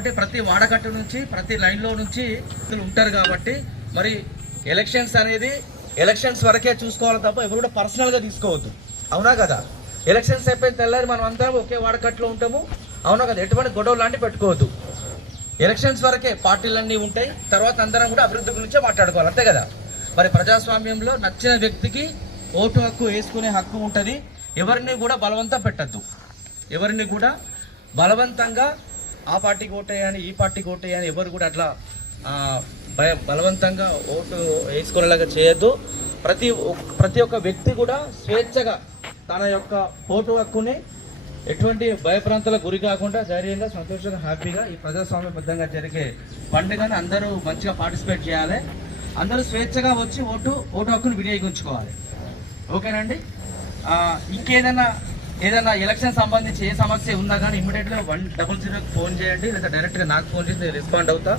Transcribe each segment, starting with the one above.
అంటే ప్రతి వాడకట్టు నుంచి ప్రతి లైన్లో నుంచి ఉంటారు కాబట్టి మరి ఎలక్షన్స్ వరకే చూసుకోవాలి తప్ప ఎవరు కూడా పర్సనల్గా తీసుకోవద్దు. అవునా కదా? ఎలక్షన్స్ అయిపోయిన తెల్లారి మనం అందరం ఒకే వాడకట్లో ఉంటాము. అవునా కదా? ఎటువంటి గొడవ లాంటివి పెట్టుకోవద్దు. ఎలక్షన్స్ వరకే పార్టీలన్నీ ఉంటాయి. తర్వాత అందరం కూడా అభివృద్ధి గురించే మాట్లాడుకోవాలి. అంతే కదా? మరి ప్రజాస్వామ్యంలో నచ్చిన వ్యక్తికి ఓటు హక్కు వేసుకునే హక్కు ఉంటుంది. ఎవరిని కూడా బలవంతం పెట్టద్దు. ఎవరిని కూడా బలవంతంగా ఆ పార్టీకి ఓటేయని ఈ పార్టీకి ఓటేయని ఎవరు కూడా అట్లా బలవంతంగా ఓటు వేసుకునేలాగా చేయొద్దు. ప్రతి ఒక్క వ్యక్తి కూడా స్వేచ్ఛగా తన యొక్క ఓటు హక్కుని ఎటువంటి భయప్రాంతాలకు గురి కాకుండా ధైర్యంగా సంతోషంగా హ్యాపీగా ఈ ప్రజాస్వామ్యబద్ధంగా జరిగే పండుగను అందరూ మంచిగా పార్టిసిపేట్ చేయాలి. అందరూ స్వేచ్ఛగా వచ్చి ఓటు హక్కును వినియోగించుకోవాలి. ఓకేనండి? ఇంకేదైనా ఎలక్షన్ సంబంధించి ఏ సమస్య ఉన్నా కానీ ఇమ్మీడియట్గా 100కి ఫోన్ చేయండి, లేదా డైరెక్ట్గా నాకు ఫోన్ చేసి నేను రెస్పాండ్ అవుతా.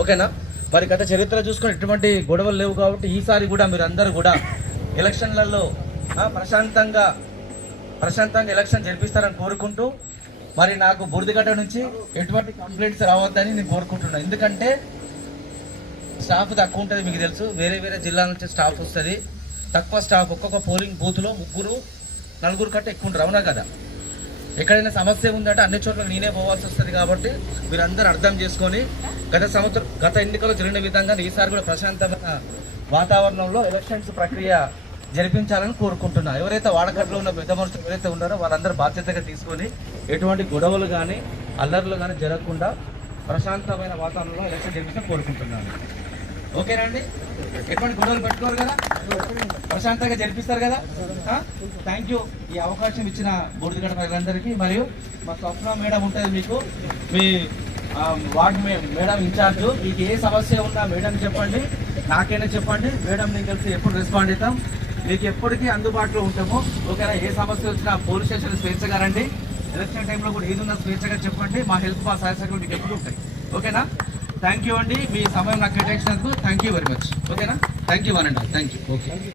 ఓకేనా? మరి గత చరిత్ర చూసుకొని ఎటువంటి గొడవలు లేవు కాబట్టి ఈసారి కూడా మీరు అందరూ కూడా ఎలక్షన్లలో ప్రశాంతంగా ఎలక్షన్ జరిపిస్తారని కోరుకుంటూ మరి నాకు బురదగడ్డ నుంచి ఎటువంటి కంప్లైంట్స్ రావద్దని నేను కోరుకుంటున్నాను. ఎందుకంటే స్టాఫ్ తక్కువ ఉంటుంది, మీకు తెలుసు. వేరే జిల్లాల నుంచి స్టాఫ్ వస్తుంది. తక్కువ స్టాఫ్, ఒక్కొక్క పోలింగ్ బూత్లో 3-4 కంటే ఎక్కువ ఉంటారు. అవునా కదా? ఎక్కడైనా సమస్య ఉందంటే అన్ని చోట్ల నేనే పోవాల్సి వస్తుంది. కాబట్టి మీరందరూ అర్థం చేసుకొని గత ఎన్నికల్లో జరిగిన విధంగా ఈసారి కూడా ప్రశాంతమైన వాతావరణంలో ఎలక్షన్స్ ప్రక్రియ జరిపించాలని కోరుకుంటున్నా. ఎవరైతే వాడకట్లో ఉన్న పెద్ద మనుషులు ఎవరైతే ఉన్నారో వాళ్ళందరూ బాధ్యతగా తీసుకొని ఎటువంటి గొడవలు కానీ అల్లర్లు కానీ జరగకుండా ప్రశాంతమైన వాతావరణంలో ఎలక్షన్ జరిపించాలని కోరుకుంటున్నాను. ఓకేనండి? ఎటువంటి గొడవలు పెట్టుకోరు కదా? ప్రశాంతంగా జరిపిస్తారు కదా? Thank you. ఈ అవకాశం ఇచ్చిన బూడిదగడ్డ ప్రజలందరికీ. మరియు మా స్వప్న మేడం ఉంటుంది, మీకు మీ వార్డ్ మేడం ఇన్ఛార్జ్. మీకు ఏ సమస్య ఉన్నా మేడం చెప్పండి, నాకైనా చెప్పండి. మేడం నేను కలిసి ఎప్పుడు రెస్పాండ్ అవుతాం, మీకు ఎప్పటికీ అందుబాటులో ఉంటాము. ఓకేనా? ఏ సమస్య వచ్చినా పోలీస్ స్టేషన్ స్వేచ్ఛగా రండి. ఎలక్షన్ టైంలో కూడా ఏదున్నా స్వేచ్ఛగా చెప్పండి. మా హెల్ప్ మా సహాయ సహకారాలు మీకు ఎప్పుడు ఉంటాయి. ఓకేనా? థ్యాంక్ యూ అండి. మీ సమయం నాకు కేటాయించినందుకు థ్యాంక్ యూ వెరీ మచ్. ఓకేనా? థ్యాంక్ యూ అనండి. Thank you. ఓకే.